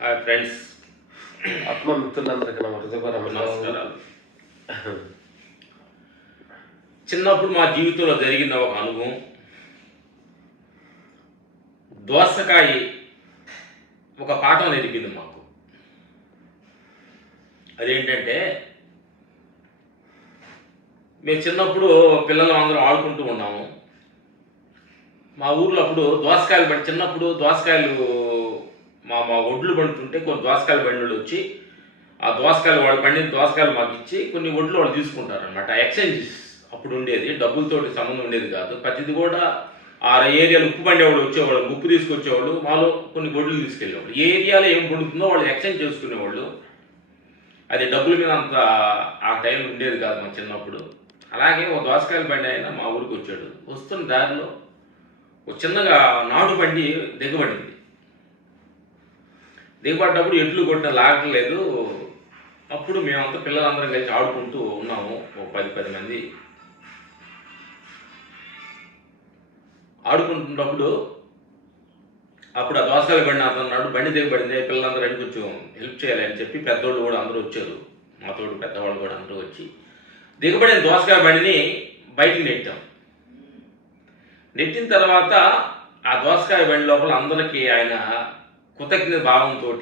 Hi friends ఆత్మ మిత్రులందరికీ నా చిన్నప్పుడు మా జీవితంలో జరిగిన ఒక అనుభవం. దోసకాయ ఒక పాఠం నేర్పింది మాకు. అదేంటంటే మేము చిన్నప్పుడు పిల్లలు అందరం ఆడుకుంటూ ఉన్నాము. మా ఊర్లో అప్పుడు దోసకాయలు బండి చిన్నప్పుడు దోసకాయలు మా మా ఒడ్లు పండుతుంటే కొన్ని దోసకాయల బండ్లు వచ్చి ఆ దోసకాయలు వాళ్ళు పండిన దోసకాయలు మాకు ఇచ్చి కొన్ని ఒడ్లు వాళ్ళు తీసుకుంటారు అనమాట అప్పుడు ఉండేది డబ్బులతోటి సంబంధం ఉండేది కాదు. ప్రతిది కూడా ఆ ఏరియాలో ఉప్పు పండేవాళ్ళు వచ్చేవాళ్ళు ఉప్పు తీసుకొచ్చేవాళ్ళు మాలో కొన్ని గొడ్లు తీసుకెళ్ళేవాళ్ళు. ఏ ఏరియాలో ఏం పండుతుందో వాళ్ళు ఎక్స్చేంజ్ చేసుకునేవాళ్ళు. అది డబ్బుల మీద అంత ఆ టైం ఉండేది కాదు మా చిన్నప్పుడు. అలాగే ఒక దోసకాయల బండి అయినా మా ఊరికి వచ్చాడు. వస్తున్న దారిలో ఒక చిన్నగా నాటు బండి దిగబడింది. దిగబడ్డప్పుడు ఎడ్లు కొట్టిన లాగలేదు. అప్పుడు మేమంతా పిల్లలందరం కలిసి ఆడుకుంటూ ఉన్నాము. ఒక పది పది మంది. ఆడుకుంటున్నప్పుడు అప్పుడు ఆ దోసకాయల బండి అతను అన్నాడు బండి దిగబడింది పిల్లలందరూ రండి కొంచెం హెల్ప్ చేయాలి అని చెప్పి పెద్దోళ్ళు కూడా అందరూ వచ్చారు. మా తోడు పెద్దవాళ్ళు కూడా అందరూ వచ్చి. దిగబడిన దోసకాయ బండిని బయటికి నెట్టాం. నెట్టిన తర్వాత ఆ దోసకాయ బండి లోపల అందరికీ ఆయన కృతజ్ఞత భావంతో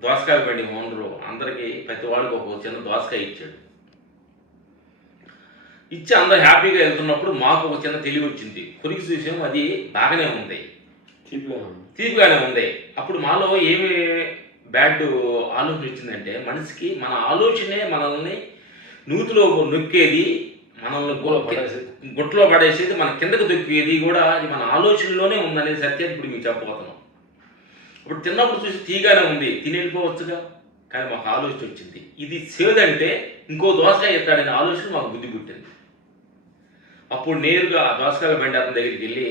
దోసకాయ బండి ఓనరు అందరికీ ప్రతి వాళ్ళకి ఒక చిన్న దోసకాయ ఇచ్చాడు. ఇచ్చి అందరూ హ్యాపీగా వెళ్తున్నప్పుడు మాకు ఒక చిన్న తెలివి వచ్చింది. కొరికి విషయం అది బాగానే ఉంది. తీపిగా ఉంది. తీపిగానే ఉంది. అప్పుడు మాలో ఏమి బ్యాడ్ ఆలోచన వచ్చిందంటే మనిషికి మన ఆలోచనే మనల్ని నూతిలో నొక్కేది మనల్ని. గుట్లో పడేసేది. మన కిందకు దొక్కేది కూడా అది మన ఆలోచనలోనే ఉందనే సత్యం ఇప్పుడు మీకు చెప్పబోతున్నాం. ఇప్పుడు తిన్నప్పుడు చూసి తీగానే ఉంది తిని వెళ్ళిపోవచ్చుగా కానీ మాకు ఆలోచన వచ్చింది. ఇది సేదంటే ఇంకో దోసకాయ ఎత్తాడనే ఆలోచన మాకు బుద్ధి పుట్టింది. అప్పుడు నేరుగా ఆ దోసకాయల బండి అతని దగ్గరికి వెళ్ళి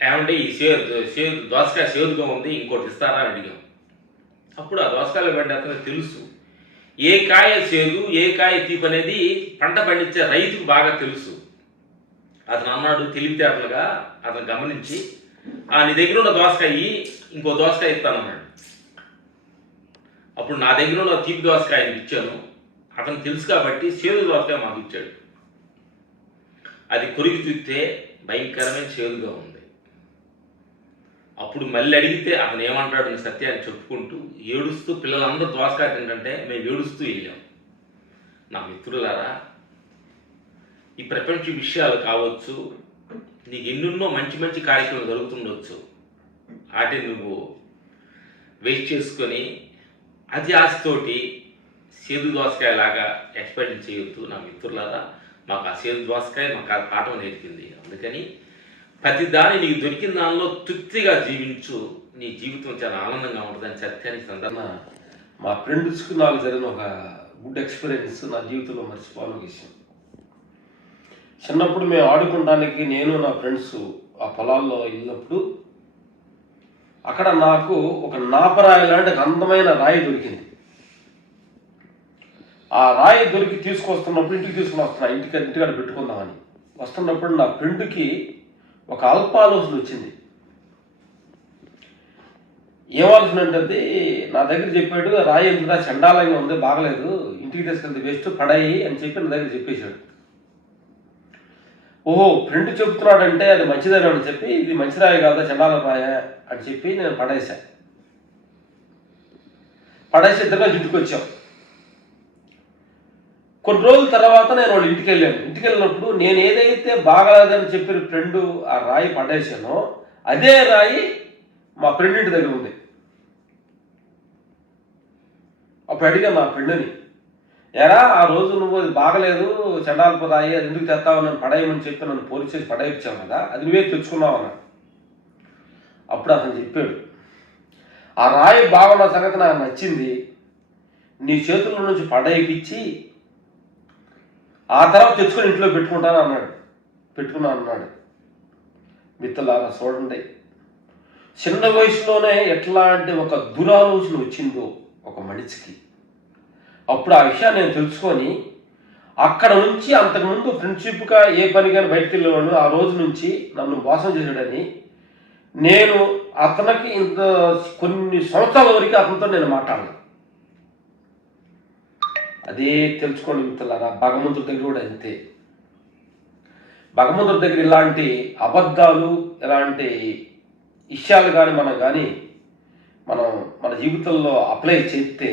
ఏమంటే ఈ సేదు సేదు దోసకాయ సేదుగా ఉంది ఇంకోటి ఇస్తారా? అని అడిగాం. అప్పుడు ఆ దోసకాయల బండి అతనికి తెలుసు ఏ కాయ సేదు ఏ కాయ తీపి అనేది పంట పండించే రైతుకు బాగా తెలుసు. అతను అన్నాడు తెలివితేటలుగా అతను గమనించి ఆ నీ దగ్గర ఉన్న దోసకాయ ఇంకో దోసకాయ ఇస్తానన్నాడు అప్పుడు నా దగ్గర ఉన్న తీపి దోసకాయ ఆయనకి ఇచ్చాను. అతను తెలుసు కాబట్టి సేదు దోసకాయ మాకు ఇచ్చాడు. అది కొరికి చూస్తే భయంకరమైన చేదుగా ఉంది. అప్పుడు మళ్ళీ అడిగితే అతను ఏమంటాడు నీ సత్యాన్ని చెప్పుకుంటూ ఏడుస్తూ పిల్లలందరూ దోసకాయ తింటే మేము ఏడుస్తూ వెళ్ళాం. నా మిత్రులారా ఈ ప్రపంచ విషయాలు కావచ్చు నీకు ఎన్నెన్నో మంచి మంచి కార్యక్రమాలు జరుగుతుండొచ్చు. వాటిని నువ్వు వేస్ట్ చేసుకొని అది ఆశతోటి సేదు దోసకాయ లాగా ఎక్స్పెక్ట్ చేయొద్దు నా మిత్రులారా. మాకు ఆ సేదు దోసకాయ మాకు ఆ పాఠం నేర్పింది. అందుకని ప్రతి దాని నీకు దొరికిన దానిలో తృప్తిగా జీవించు. నీ జీవితం చాలా ఆనందంగా ఉంటుందని సత్యానికి సందర్భ. మా ఫ్రెండ్స్కి నాకు జరిగిన ఒక గుడ్ ఎక్స్పీరియన్స్ నా జీవితంలో మర్చిపోని విషయం. చిన్నప్పుడు మేము ఆడుకోవడానికి నేను నా ఫ్రెండ్స్ ఆ పొలాల్లో వెళ్ళినప్పుడు అక్కడ నాకు ఒక నాపరాయి లాంటి ఒక అందమైన రాయి దొరికింది. ఆ రాయి దొరికి తీసుకొస్తున్నప్పుడు ఇంటికి తీసుకుని వస్తున్నా ఇంటికి ఇంటికాడ పెట్టుకుందామని. వస్తున్నప్పుడు నా ఫ్రెండ్కి ఒక అల్ప ఆలోచన వచ్చింది. ఏమాల్సిన అంటే నా దగ్గర చెప్పాడు రాయి ఎంత చండాలంగా ఉంది బాగలేదు ఇంటికి తీసుకెళ్తే వేస్ట్ పడాయి అని చెప్పి నా దగ్గర చెప్పేశాడు. ఓహో ఫ్రెండ్ చెప్తున్నాడంటే అది మంచిదని అని చెప్పి ఇది మంచి రాయి కాదా చండాల రాయ అని చెప్పి నేను పడేసా పడేసి ఇద్దరు ఇంటికి కొన్ని రోజుల తర్వాత నేను వాళ్ళ ఇంటికి వెళ్ళాను ఇంటికి వెళ్ళినప్పుడు నేను ఏదైతే బాగలేదని చెప్పిన ఫ్రెండ్ ఆ రాయి పడేసానో అదే రాయి మా ఫ్రెండ్ ఇంటి దగ్గర ఉంది. అప్పుడు అడిగా మా ఫ్రెండ్ని ఎరా ఆ రోజు నువ్వు అది బాగలేదు చండాలపు రాయి అది ఎందుకు తెస్తావు నన్ను పడేయమని చెప్పి నన్ను పోలీస్ చేసి పడేయించావు కదా అది నువ్వే తెచ్చుకున్నావు అన్నాడు. అప్పుడు అతను చెప్పాడు ఆ రాయి బాగున్న సంగతి నాకు నచ్చింది నీ చేతుల నుంచి పడేయించి ఆ తర్వాత తెచ్చుకొని ఇంట్లో పెట్టుకుంటాను అన్నాడు పెట్టుకున్నాను అన్నాడు. మిత్రులారా చూడండి చిన్న వయసులోనే ఎట్లాంటి ఒక దురాలోచన వచ్చిందో ఒక మనిషికి. అప్పుడు ఆ విషయాన్ని నేను తెలుసుకొని అక్కడ నుంచి అంతకుముందు ఫ్రెండ్షిప్గా ఏ పని కానీ బయటకు వెళ్ళేవాడు ఆ రోజు నుంచి నన్ను మోసం చేశాడని నేను అతనికి ఇంత కొన్ని సంవత్సరాల వరకు అతనితో నేను మాట్లాడను. అదే తెలుసుకోండి మిత్రులారా భగవంతుడి దగ్గర కూడా అంతే. భగవంతుడి దగ్గర ఇలాంటి అబద్ధాలు ఇలాంటి విషయాలు కానీ మనం కానీ మనం మన జీవితంలో అప్లై చేస్తే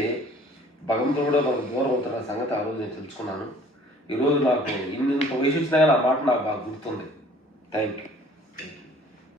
భగవంతుడు కూడా మనకు దూరం అవుతున్న సంగతి ఆ రోజు నేను తెలుసుకున్నాను. ఈరోజు నాకు ఇంత వయసు వచ్చినా కానీ ఆ మాట నాకు బాగా గుర్తుంది. Thank you